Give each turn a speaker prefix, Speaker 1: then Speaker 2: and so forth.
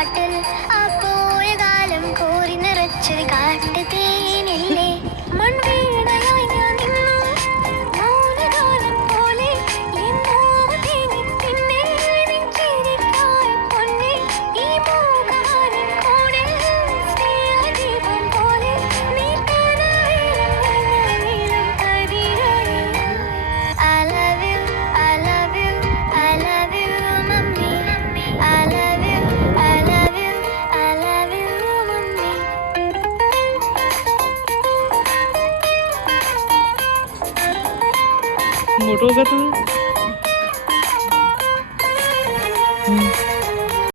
Speaker 1: കാട്ടിൽ ആ പോയ കാലം കോരി നിറച്ചൊരു കാട്ടു തീ
Speaker 2: મોટો હતો?